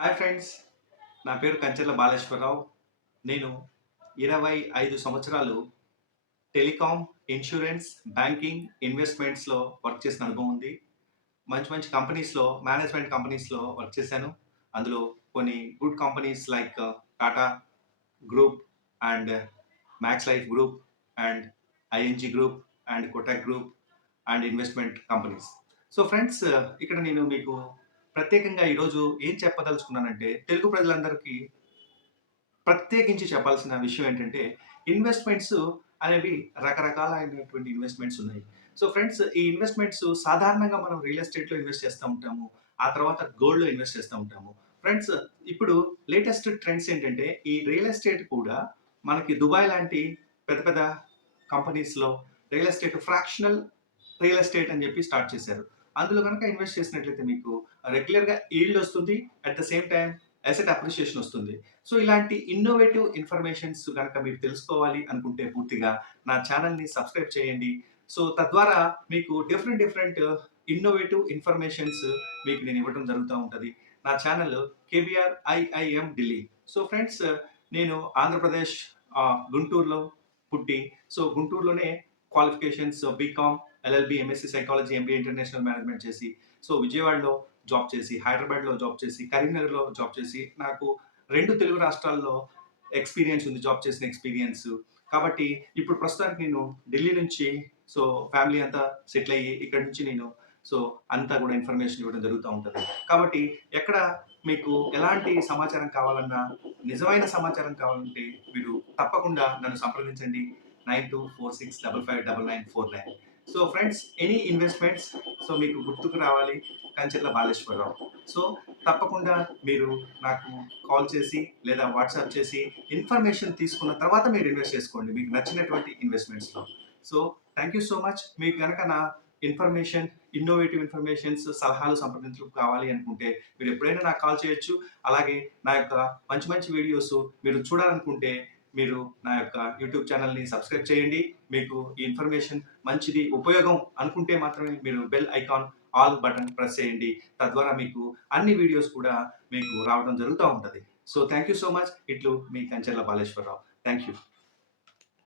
Hi friends. నా పేరు కంచెర్ల బాలేశ్వరరావు. నేను 25 సంవత్సరాలు టెలికాం, ఇన్స్యూరెన్స్, బ్యాంకింగ్, ఇన్వెస్ట్‌మెంట్స్‌లో వర్క్ చేసిన అనుభవం ఉంది. మంచి మంచి కంపెనీస్‌లో మేనేజ్‌మెంట్ కంపెనీస్‌లో వర్క్ చేశాను. అందులో కొన్ని good companies like Tata group and max life group and ING group and Kotak group and investment companies. So friends, ఇక్కడ నేను మీకు ప్రత్యేకంగా ఈరోజు ఏం చెప్పదలుచుకున్నానంటే, తెలుగు ప్రజలందరికీ ప్రత్యేకించి చెప్పాల్సిన విషయం ఏంటంటే, ఇన్వెస్ట్‌మెంట్స్ అనేవి రకరకాలైనటువంటి ఇన్వెస్ట్‌మెంట్స్ ఉన్నాయి. సో ఫ్రెండ్స్, ఈ ఇన్వెస్ట్‌మెంట్స్ సాధారణంగా మనం రియల్ ఎస్టేట్‌లో ఇన్వెస్ట్ చేస్తా ఉంటాము. ఆ తర్వాత గోల్డ్‌లో ఇన్వెస్ట్ చేస్తా ఉంటాము. ఫ్రెండ్స్, ఇప్పుడు లేటెస్ట్ ట్రెండ్స్ ఏంటంటే, ఈ రియల్ ఎస్టేట్ కూడా మనకి దుబాయ్ లాంటి పెద్ద పెద్ద కంపెనీస్‌లో real estate fractional real estate అని చెప్పి స్టార్ట్ చేశారు. అందులో గనక ఇన్వెస్ట్ చేసినట్లయితే మీకు రెగ్యులర్‌గా ఈల్డ్ వస్తుంది. At the same time asset appreciation వస్తుంది. సో ఇలాంటి ఇన్నోవేటివ్ ఇన్ఫర్మేషన్స్ గనక మీరు తెలుసుకోవాలి అనుకుంటే పూర్తిగా నా ఛానెల్‌ని సబ్స్క్రైబ్ చేయండి. సో తద్వారా మీకు డిఫరెంట్ డిఫరెంట్ ఇన్నోవేటివ్ ఇన్ఫర్మేషన్స్ మీకు నేను ఇవ్వడం జరుగుతా ఉంటది. నా channel KBR IIM Delhi. So friends, నేను ఆంధ్రప్రదేశ్ గుంటూరులో పుట్టి, సో గుంటూరులోనే qualifications BCom, LLB, MSc psychology, MBA international management చేసి, సో విజయవాడలో జాబ్ చేసి, హైదరాబాద్‌లో జాబ్ చేసి, కరీంనగర్‌లో జాబ్ చేసి, నాకు 2 తెలుగు రాష్ట్రాల్లో ఎక్స్‌పీరియన్స్ ఉంది. జాబ్ చేసిన ఎక్స్‌పీరియన్స్. కాబట్టి ఇప్పుడు ప్రస్తుతానికి నేను ఢిల్లీ నుంచి సో ఫ్యామిలీ అంతా సెటిల్ అయ్యి ఇక్కడి నుంచి నేను సో అంతా కూడా ఇన్ఫర్మేషన్ ఇవ్వడం జరుగుతా ఉంటది. కాబట్టి ఎక్కడ మీకు ఎలాంటి సమాచారం కావాలన్నా, నిజమైన సమాచారం కావాలంటే మీరు తప్పకుండా నన్ను సంప్రదించండి. 9246559949. So friends, any investments so మీకు గుర్తుకు రావాలి కంచెర్ల బాలేశ్వరరావు. సో తప్పకుండా మీరు నాకు కాల్ చేసి లేదా వాట్సాప్ చేసి ఇన్ఫర్మేషన్ తీసుకున్న తర్వాత మీరు ఇన్వెస్ట్ చేసుకోండి మీకు నచ్చినటువంటి ఇన్వెస్ట్‌మెంట్స్‌లో. So thank you so much. మీకు గనక నా ఇన్ఫర్మేషన్, ఇన్నోవేటివ్ ఇన్ఫర్మేషన్స్, సలహాలు, సంప్రదింపులు కావాలి అనుకుంటే మీరు ఎప్పుడైనా నాకు కాల్ చేయొచ్చు. అలాగే నా యొక్క మంచి మంచి వీడియోస్ మీరు చూడాలనుకుంటే మీరు నా యొక్క యూట్యూబ్ ఛానెల్‌ని సబ్స్క్రైబ్ చేయండి. మీకు ఈ ఇన్ఫర్మేషన్ మంచిది, ఉపయోగం అనుకుంటే మాత్రమే మీరు bell icon all button press చేయండి. తద్వారా మీకు అన్ని వీడియోస్ కూడా మీకు రావడం జరుగుతా ఉంటది. So thank you so much. ఇట్లు మీ కంచెర్ల బాలేశ్వరరావు. Thank you.